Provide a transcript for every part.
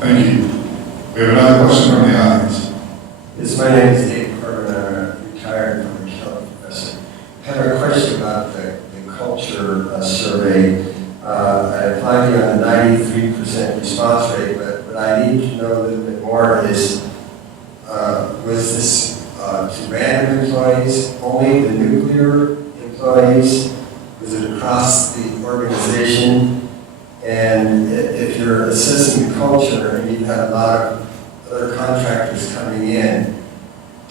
Thank you. We have another question from the audience. Yes, my name is Dave Corbin. I'm a retired public health professor. I have a question about the culture survey. I applied you on the 93% response rate, but what I need to know a little bit more is, was this to random employees, only the nuclear employees? Was it across the organization? And if you're assessing the culture and you've had a lot of other contractors coming in,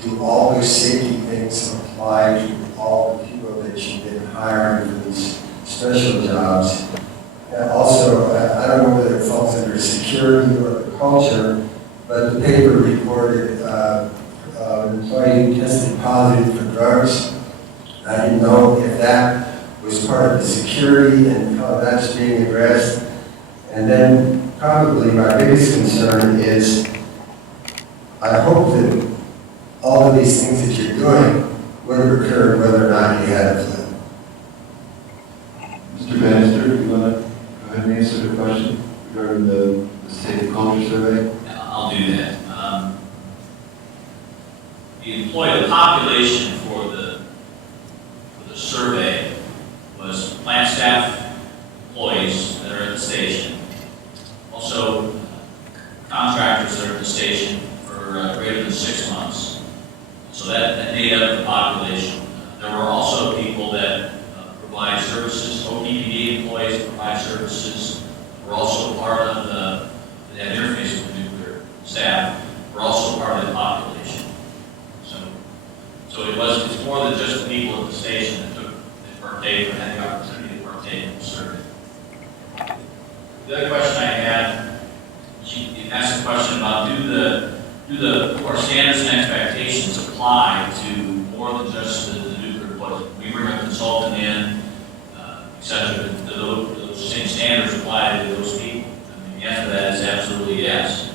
do all those safety things apply to all the people that you've been hiring for these special jobs? And also, I don't know whether it falls under security or the culture, but the paper reported an employee who tested positive for drugs. I didn't know if that was part of the security and how that's being addressed. And then probably my biggest concern is, I hope that all of these things that you're doing would have occurred whether or not you had a flood. Mr. Bannister, do you want to go ahead and answer the question regarding the state of culture survey? I'll do that. The population for the survey was plant staff, employees that are at the station, also contractors that are at the station for greater than 6 months. So that made up the population. There were also people that provide services, OPPD employees that provide services, were also part of that interface with the nuclear staff, were also part of the population. So it's more than just the people at the station that partake or had the opportunity to partake in the survey. The other question I had, you asked a question about do our standards and expectations apply to more than just the nuclear employees? We bring a consultant in, etc. Do those same standards apply to those people? I mean, the answer to that is absolutely yes.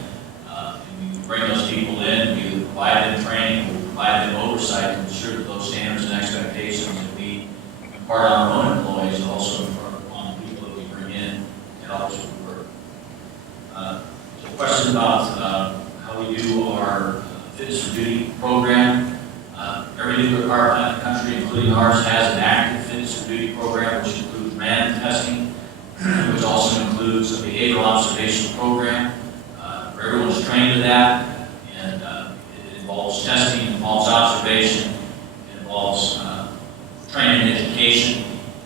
We bring those people in, we provide them training, we provide them oversight to ensure that those standards and expectations that we impart on our own employees and also impart upon the people that we bring in to help us with the work. So a question about how we do our fitness for duty program. Every nuclear power plant in the country, including ours, has an active fitness for duty program, which includes random testing, which also includes a behavioral observation program. Everyone's trained to that, and it involves testing, it involves observation, it involves training and education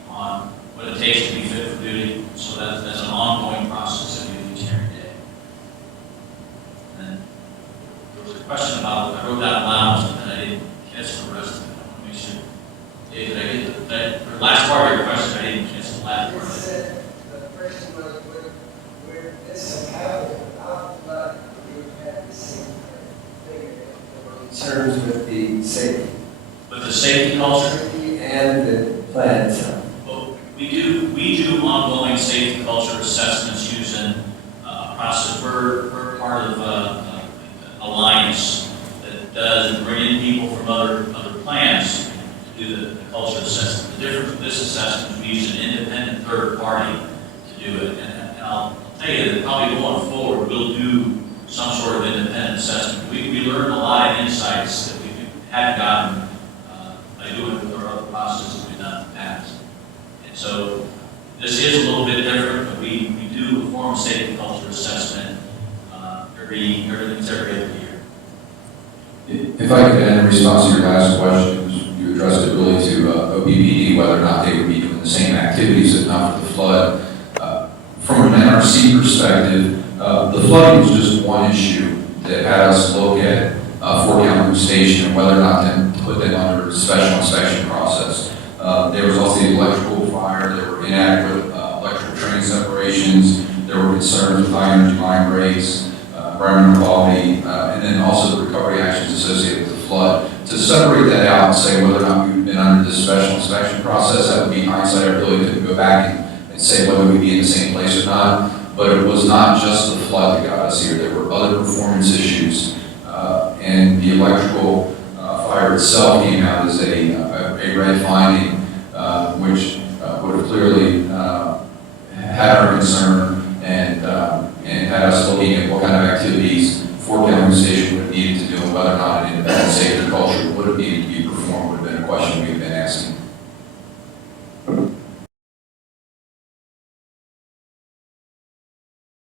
on what it takes to be fit for duty. So that's an ongoing process that we do each and every day. And then there was a question about, I wrote down allowance, and I didn't catch the rest of it. I want to make sure. Did I get the last part of your question? I didn't catch the last part of it. The question was where this happened. Concerns with the safety. With the safety culture? Safety and the plant itself. Well, we do ongoing safety culture assessments using a process. We're part of an alliance that does bring in people from other plants to do the culture assessment. The difference with this assessment is we use an independent third party to do it. And I'll tell you that probably going forward, we'll do some sort of independent assessment. We learned a lot of insights that we hadn't gotten by doing it with our other processes that we've done in the past. And so this is a little bit different, but we do perform a safety culture assessment every other year. If I could add in response to your last question, you addressed it really to OPPD, whether or not they would be doing the same activities if not for the flood. From an NRC perspective, the flooding was just one issue that had us look at Fort Campbell Station and whether or not to put them under a special inspection process. There was also the electrical fire, there were inadequate electrical train separations, there were concerns with high energy line breaks, environmental quality, and then also the recovery actions associated with the flood. To separate that out and say whether or not we've been under this special inspection process, that would be hindsight. I really couldn't go back and say whether we'd be in the same place or not. But it was not just the flood that got us here. There were other performance issues, and the electrical fire itself came out as a red finding, which would have clearly had our concern and had had us looking at what kind of activities Fort County Station would have needed to do and whether or not an independent safety culture would have needed to be performed